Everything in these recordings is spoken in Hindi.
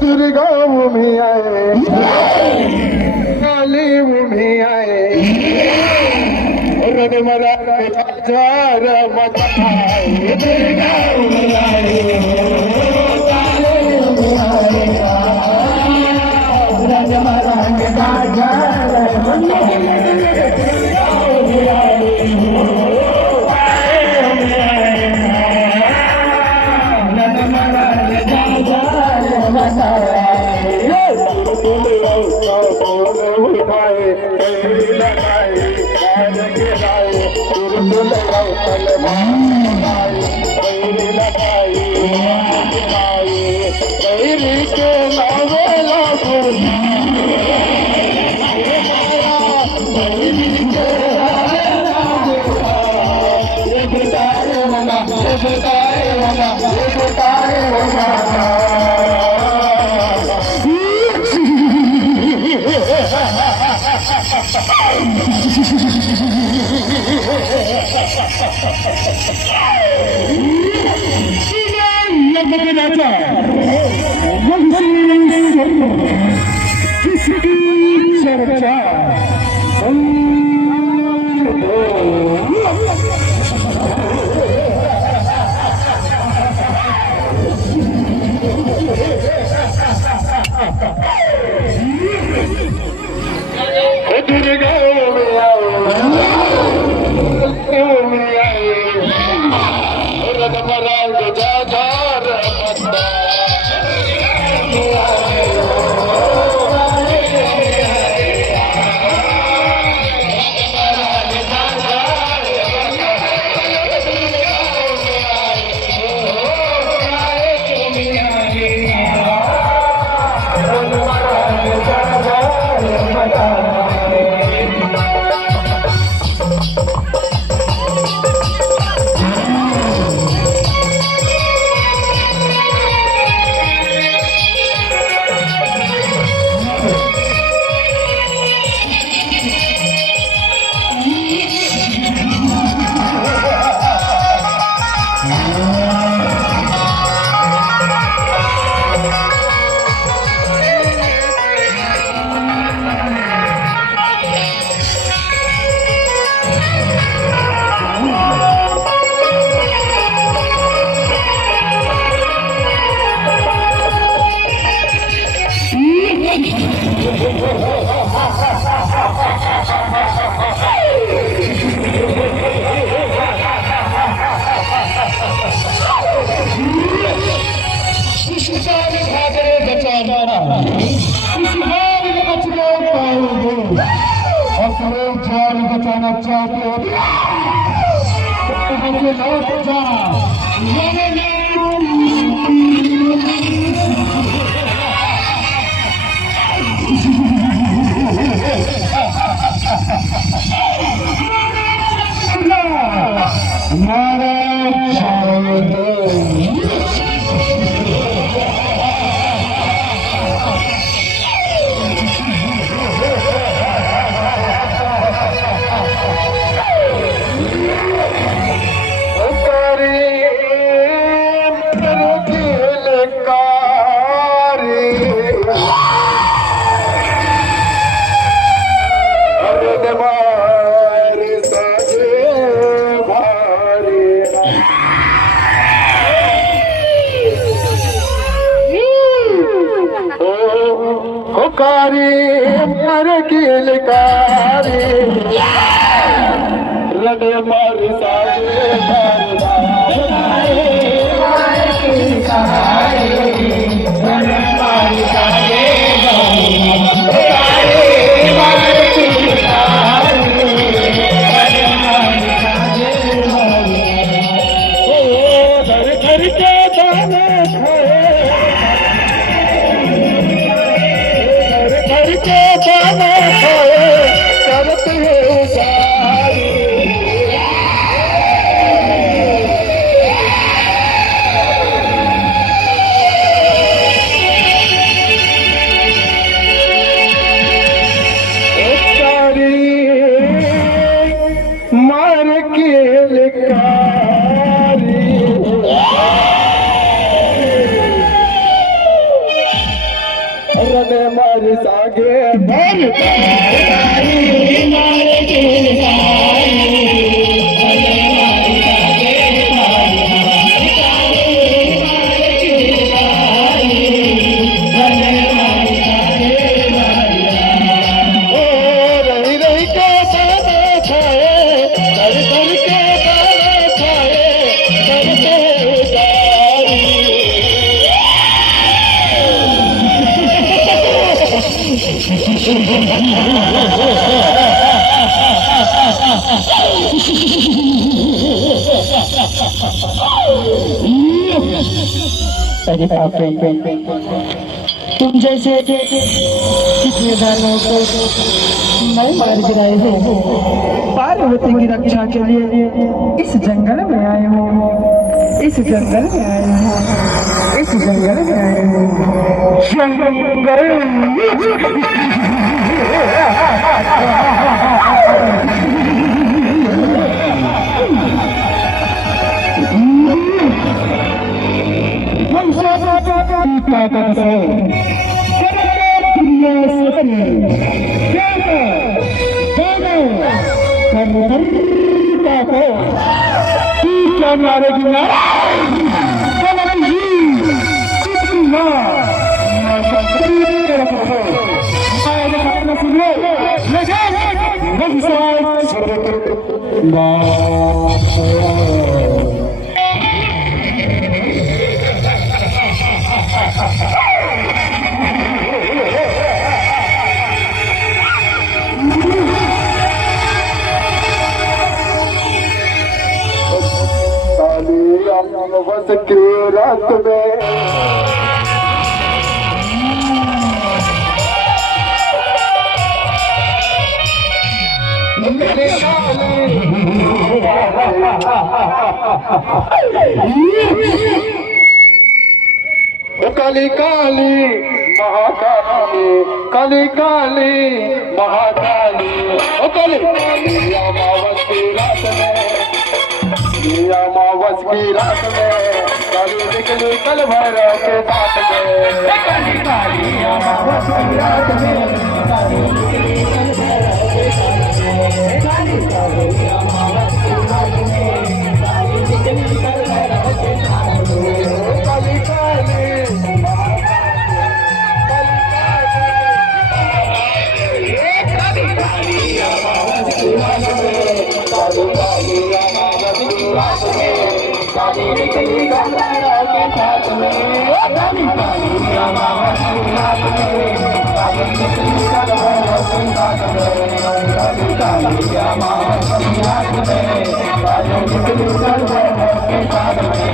दुर्गा उभी आहे, काली उभी आहे, रण मला जार मचाय. दुर्गा उभी आहे, काली उभी आहे, रण मला जार मचाय. दुर्गा उभी आहे, रडे मारी सारे अरे बाप रे, तुम जैसे कितने दानों को मैं मार गिराए हो। पार्वती की रक्षा के लिए इस जंगल में आए हो, इस जंगल में आए हो, इस जंगल में आए हो। बस के रात में काली काली महाकाली, काली काली महाकाली, ओ काली काली अमावस की रात में, अमावस की रात में काली निकली कल भैरव के साथ में। काली काली अमावस की रात में काली निकली कल भैरव के साथ में। काली काली अमावस की रात में काली निकली कल भैरव के साथ में। काली काली काली निकली कल भैरव के साथ में। काली काली अमावस की रात में काली निकली कल भैरव के साथ में। काली काली अमावस की रात में काली निकली कल भैरव के साथ में।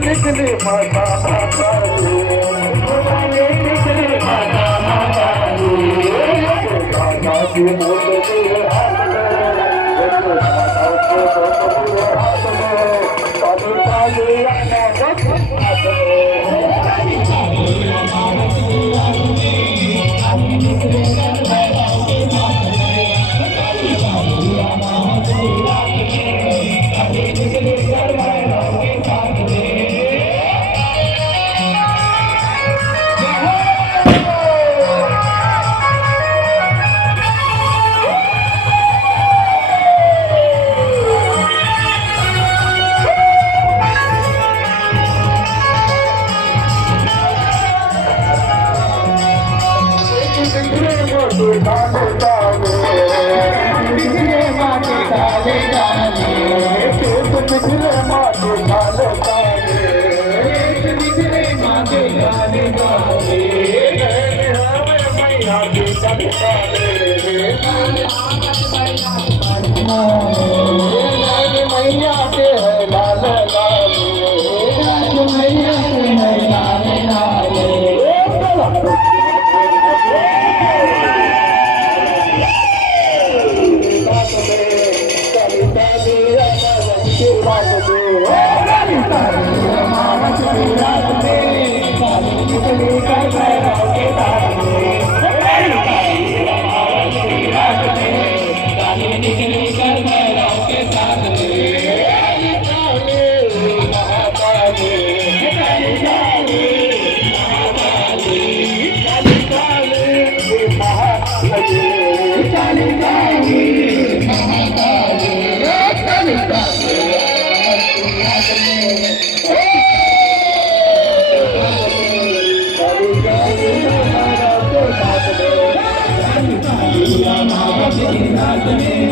निकले माता माता बिखरे माथे गाल गाले, एक बिखरे माथे गाल गाले, मैया के कल काले, मैया के है लाल लाले, मैया के है लाल लाले। Thank you.